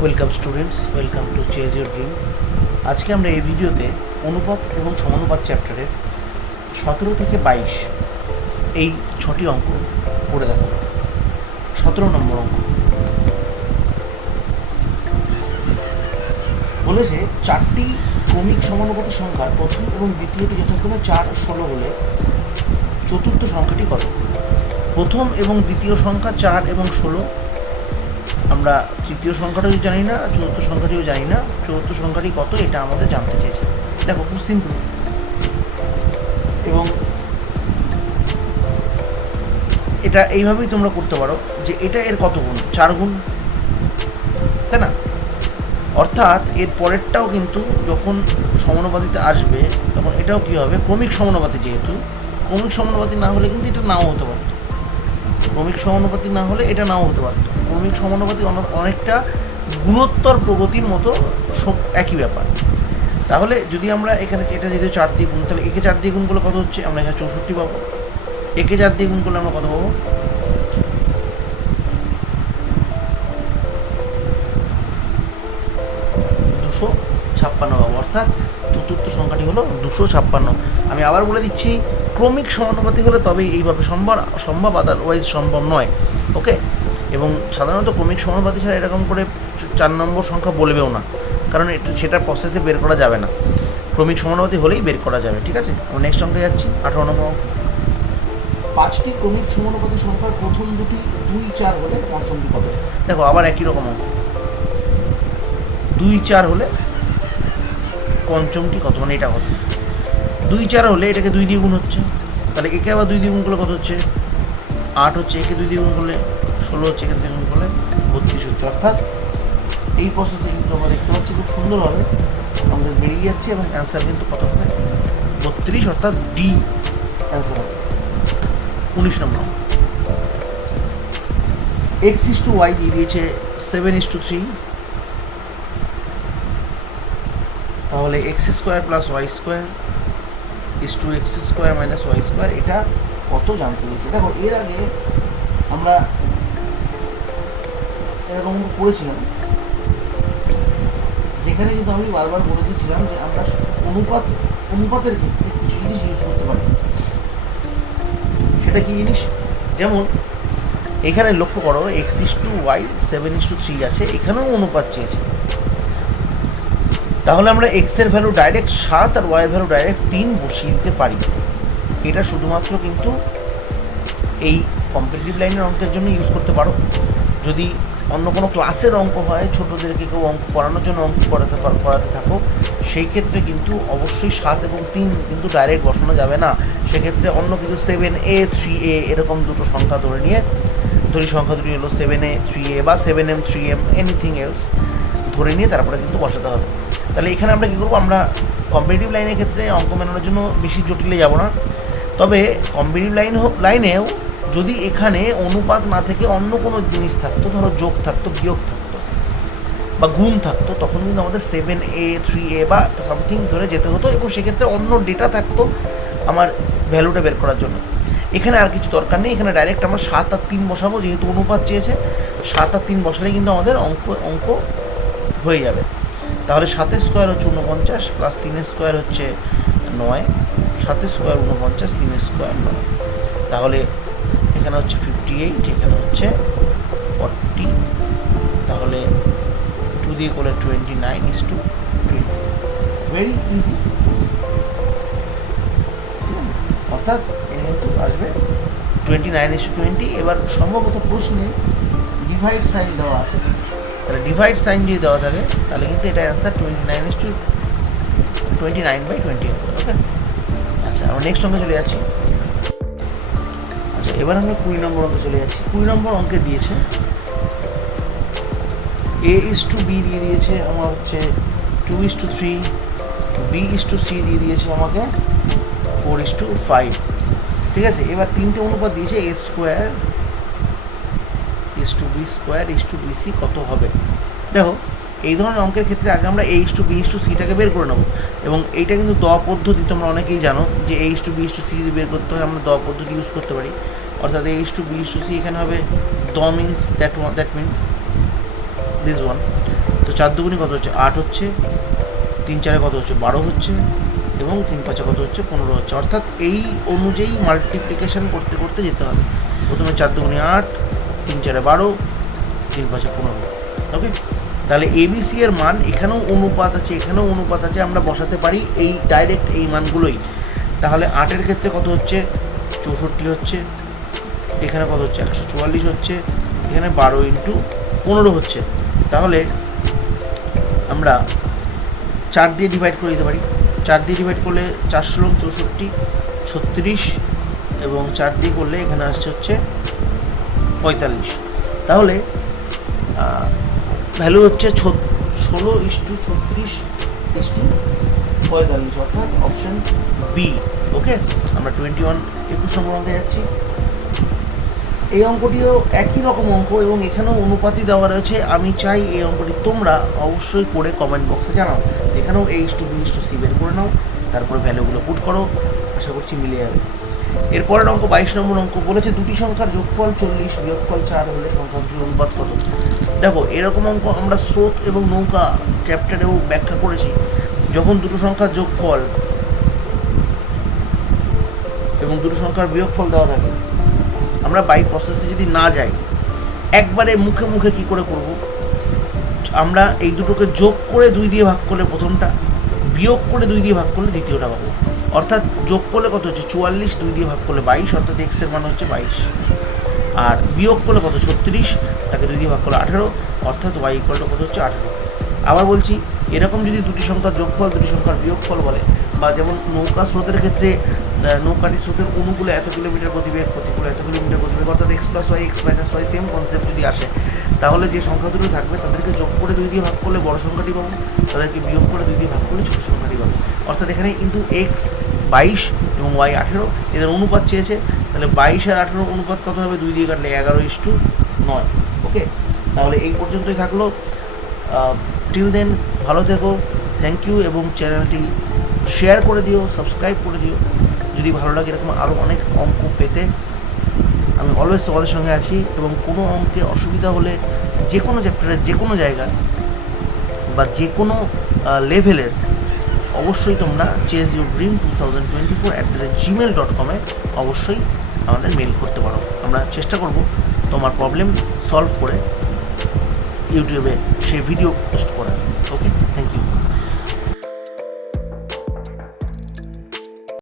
Welcome students welcome to chase your dream আজকে আমরা এই ভিডিওতে অনুপাত এবং সমানুপাত চ্যাপ্টারের সতেরো থেকে বাইশ এই ছটি অঙ্ক করে দেখাবো। সতেরো নম্বর অঙ্ক। বলেছে চারটি ক্রমিক সমানুপাতের সংখ্যার প্রথম এবং দ্বিতীয়টি যথাক্রমে চার ও ষোলো হলে চতুর্থ সংখ্যাটি কত? প্রথম এবং দ্বিতীয় সংখ্যা চার এবং ষোলো আমরা তৃতীয় সংখ্যাটাও জানি না, চতুর্থ সংখ্যাটিও জানি না, চতুর্থ সংখ্যাটি কত এটা আমাদের জানতে চেয়েছে। দেখো, খুব সিম্পল এবং এটা এইভাবেই তোমরা করতে পারো যে এটা এর কত গুণ? চার গুণ। তাই না? অর্থাৎ এর পরেরটাও কিন্তু যখন সমানুপাতিতে আসবে, তখন এটাও কী হবে? ক্রমিক সমানুপাতি যেহেতু, ক্রমিক সমানুপাতি না হলে কিন্তু এটা নাও হতে পারত। ক্রমিক সমানুপাতি না হলে এটা নাও হতে পারত। ক্রমিক সমানুপাতি অনেকটা গুণোত্তর প্রগতির মতো সব একই ব্যাপার। তাহলে যদি আমরা এখানে এটা যেহেতু চার দিয়ে গুণ, তাহলে একে চার দিয়ে গুণ করলে কত হচ্ছে? আমরা এখানে চৌষট্টি পাবো। একে চার দিয়ে গুণ করলে আমরা কত পাবো? দুশো ছাপ্পান্ন পাবো। অর্থাৎ চতুর্থ সংখ্যাটি হলো দুশো ছাপ্পান্ন। আমি আবার বলে দিচ্ছি, ক্রমিক সমানুপাতি হলে তবেই এইভাবে সম্ভব সম্ভব আদারওয়াইজ সম্ভব নয়। ওকে? এবং সাধারণত ক্রমিক সমানুপাতি ছাড়া এরকম করে চার নম্বর সংখ্যা বলবেও না, কারণ এটা, সেটার প্রসেসে বের করা যাবে না। ক্রমিক সমানুপাতি হলেই বের করা যাবে, ঠিক আছে? আমি নেক্সট অঙ্কে যাচ্ছি, আঠারো নম্বর পাঁচটি ক্রমিক সমানুপাতি সংখ্যার প্রথম দুটি দুই চার হলে পঞ্চমটি কত? দেখো, আবার একই রকম দুই চার হলে পঞ্চমটি কত মানে এটা কত দুই চার হলে এটাকে দুই দিয়ে গুণ হচ্ছে। তাহলে একে আবার দুই দিয়ে গুণ করলে কত হচ্ছে? আট হচ্ছে, একে দুই দিয়ে গুণ করলে ষোলো হচ্ছে, একে দুই গুণ করলে বত্রিশ হচ্ছে। অর্থাৎ এই প্রসেসে কিন্তু আমরা দেখতে পাচ্ছি খুব সুন্দরভাবে। আমাদের বেরিয়ে যাচ্ছে এবং অ্যান্সার কিন্তু কত হবে? বত্রিশ, অর্থাৎ ডি অ্যান্সার হবে। উনিশ নম্বর। এক্স ইস টু ওয়াই দিয়ে দিয়েছে সেভেন ইস টু থ্রি তাহলে X square plus Y square is to X square minus Y square এটা কত জানতে হয়েছে? দেখো, এর আগে আমরা এরকম করেছিলাম। যেখানে কিন্তু আমি বারবার বলে দিয়েছিলাম যে আমরা অনুপাত, অনুপাতের ক্ষেত্রে কিছু জিনিস ইউজ করতে পারি। সেটা কি জিনিস? যেমন, এখানে লক্ষ্য করো X is to Y seven is to three আছে, এখানেও অনুপাত চেয়েছে। তাহলে আমরা এক্সের ভ্যালু ডাইরেক্ট সাত আর ওয়াই ভ্যালু ডাইরেক্ট তিন বসিয়ে দিতে পারি। এটা শুধুমাত্র কিন্তু এই কম্পিটিটিভ লাইনের অঙ্কের জন্য ইউজ করতে পারো। যদি অন্য কোনো ক্লাসের অঙ্ক হয়, ছোটোদেরকে কেউ অঙ্ক পড়ানোর জন্য অঙ্ক করাতে করাতে থাকো, সেই ক্ষেত্রে কিন্তু অবশ্যই সাত এবং তিন কিন্তু ডাইরেক্ট বসানো যাবে না। সেক্ষেত্রে অন্য কিছু সেভেন এ থ্রি এ এরকম দুটো সংখ্যা ধরে নিয়ে, ধরি সংখ্যা দুটি হলো সেভেন এ থ্রি এ বা seven M three M anything else ধরে নিয়ে তারপরে কিন্তু বসাতে হবে। তাহলে এখানে আমরা কী করব? আমরা কম্পিটিটিভ লাইনের ক্ষেত্রে অঙ্ক মেলানোর জন্য বেশি জটিলে যাব না। তবে কম্পিটিটিভ লাইন লাইনেও যদি এখানে অনুপাত না থেকে অন্য কোনো জিনিস থাকতো, ধরো যোগ থাকতো, বিয়োগ থাকতো বা গুণ থাকতো, তখন কিন্তু আমাদের সেভেন এ থ্রি এ বা সামথিং ধরে যেতে হতো এবং সেক্ষেত্রে অন্য ডেটা থাকতো আমার ভ্যালুটা বের করার জন্য। এখানে আর কিছু দরকার নেই, এখানে ডাইরেক্ট আমরা সাত আর তিন বসাবো, যেহেতু অনুপাত চেয়েছে, সাত আর তিন বসালে কিন্তু আমাদের অঙ্ক অঙ্ক হয়ে যাবে। তাহলে সাতের স্কোয়ার হচ্ছে উনপঞ্চাশ প্লাস তিনের স্কোয়ার হচ্ছে নয়। সাতের স্কোয়ার উনপঞ্চাশ তিনের স্কোয়ার নয়। তাহলে এখানে হচ্ছে ফিফটি এইট এখানে হচ্ছে ফর্টি তাহলে টু দিয়ে করলে twenty nine is to twenty very easy অর্থাৎ এর কিন্তু আসবে twenty nine is to twenty এবার সম্ভবত প্রশ্নে ডিভাইড সাইন দেওয়া আছে। তাহলে ডিভাইড সাইন যদি দেওয়া থাকে, তাহলে কিন্তু এটা answer twenty nine is to twenty nine by twenty হবে ওকে আচ্ছা আমরা নেক্সট অঙ্কে চলে যাচ্ছি। আচ্ছা এবার আমরা কুড়ি নম্বর অঙ্কে চলে যাচ্ছি। কুড়ি নম্বর অঙ্কে দিয়েছে এ ইস টু বি দিয়ে দিয়েছে আমার হচ্ছে two is to three B is to C দিয়ে দিয়েছে আমাকে ফোর ইস টু ফাইভ ঠিক আছে? এবার তিনটে অনুপাত দিয়েছে A square is to B square is to BC কত হবে? দেখো, এই ধরনের অঙ্কের ক্ষেত্রে আগে আমরা এইচ টু বি টু সিটাকে বের করে নেব। এবং এইটা কিন্তু দ পদ্ধতি, তোমরা অনেকেই জানো যে H to B to C যদি বের করতে হয়, আমরা দ পদ্ধতি ইউজ করতে পারি। অর্থাৎ H to B to C এখানে হবে the means that one that means this one তো চার দুগুনি কত হচ্ছে? আট হচ্ছে। তিন চারে কত হচ্ছে? বারো হচ্ছে। এবং তিন পাঁচে কত হচ্ছে? পনেরো হচ্ছে। অর্থাৎ এই অনুযায়ী মাল্টিপ্লিকেশন করতে করতে যেতে হবে। প্রথমে চার দুগুনি আট তিন চারে বারো, তিন পাঁচে পনেরো। ওকে তাহলে এবিসি এর মান এখানেও অনুপাত আছে, এখানেও অনুপাত আছে, আমরা বসাতে পারি এই ডাইরেক্ট এই মানগুলোই। তাহলে আটের ক্ষেত্রে কত হচ্ছে? চৌষট্টি হচ্ছে। এখানে কত হচ্ছে? একশো চুয়াল্লিশ হচ্ছে। এখানে বারো ইন্টু পনেরো হচ্ছে। তাহলে আমরা চার দিয়ে ডিভাইড করে দিতে পারি। চার দিয়ে ডিভাইড করলে চারশো চৌষট্টি, ছত্রিশ, এবং চার দিয়ে করলে এখানে আসছে হচ্ছে পঁয়তাল্লিশ। তাহলে ভ্যালু হচ্ছে ষোলো ইস টু ছত্রিশ ইস টু পঁয়তাল্লিশ, অর্থাৎ অপশন বি ওকে আমরা টোয়েন্টি ওয়ান একুশ নম্বর অঙ্কে যাচ্ছি। এই অঙ্কটিও একই রকম অঙ্ক এবং এখানেও অনুপাতই দেওয়া রয়েছে। আমি চাই এই অঙ্কটি তোমরা অবশ্যই করে কমেন্ট বক্সে জানাও। এখানেও H to B to C বের করে নাও, তারপরে ভ্যালুগুলো পুট করো। আশা করছি মিলে যাবে। এরপরের অঙ্ক বাইশ নম্বর অঙ্ক বলেছে দুটি সংখ্যার যোগফল চল্লিশ, বিয়োগফল চার হলে সংখ্যা দুটির অনুপাত কত? দেখো, এরকম অঙ্ক আমরা স্রোত এবং নৌকা চ্যাপ্টারেও ব্যাখ্যা করেছি। যখন দুটো সংখ্যার যোগফল এবং দুটো সংখ্যার বিয়োগফল দেওয়া থাকে, আমরা বাই প্রসেসে যদি না যাই, একবারে মুখে মুখে কি করে করব? আমরা এই দুটোকে যোগ করে দুই দিয়ে ভাগ করলে প্রথমটা, বিয়োগ করে দুই দিয়ে ভাগ করলে দ্বিতীয়টা পাবো। অর্থাৎ যোগ করলে কত হচ্ছে? চুয়াল্লিশ, দুই দিয়ে ভাগ করলে বাইশ, অর্থাৎ এক্সের মান হচ্ছে বাইশ। আর বিয়োগ করলে কত? ছত্রিশ, তাকে দুই দিয়ে ভাগ করলে আঠেরো, অর্থাৎ ওয়াই কত হচ্ছে? আঠেরো। আবার বলছি, এরকম যদি দুটি সংখ্যার যোগফল, দুটি সংখ্যার বিয়োগফল বলে, বা যেমন নৌকা স্রোতের ক্ষেত্রে নৌকাটি স্রোতের অনুকূলে এত কিলোমিটার গতিবেগ, প্রতিকূলে এত কিলোমিটার গতিবেগ, অর্থাৎ X plus Y X minus Y same concept যদি আসে, তাহলে যে সংখ্যা দুটো থাকবে, তাদেরকে যোগ করে দুই দিয়ে ভাগ করলে বড় সংখ্যাটি পাবো, তাদেরকে বিয়োগ করে দুই দিয়ে ভাগ করলে ছোটো সংখ্যাটি পাবো অর্থাৎ এখানে কিন্তু এক্স বাইশ এবং ওয়াই আঠেরো, এদের অনুপাত চেয়েছে। তাহলে বাইশ আর আঠেরো অনুপাত কত হবে? দুই দিয়ে কাটলে এগারো ইস টু নয়। ওকে? তাহলে এই পর্যন্তই থাকল। টিল দেন ভালো থেকো। থ্যাংক ইউ এবং চ্যানেলটি শেয়ার করে দিও সাবস্ক্রাইব করে দিও। যদি ভালো লাগে এরকম আরও অনেক অঙ্ক পেতে, আমি অলওয়েজ তোমাদের সঙ্গে আছি এবং কোনো অঙ্কে অসুবিধা হলে যে কোনো চ্যাপ্টারের যে কোনো জায়গা বা যে কোনো লেভেলের অবশ্যই তোমরা chase your dream two thousand twenty four at the rate Gmail dot কমে অবশ্যই আমাদের মেল করতে পারো। আমরা চেষ্টা করব তোমার প্রবলেম সলভ করে ইউটিউবে সেই ভিডিও পোস্ট করার। Okay thank you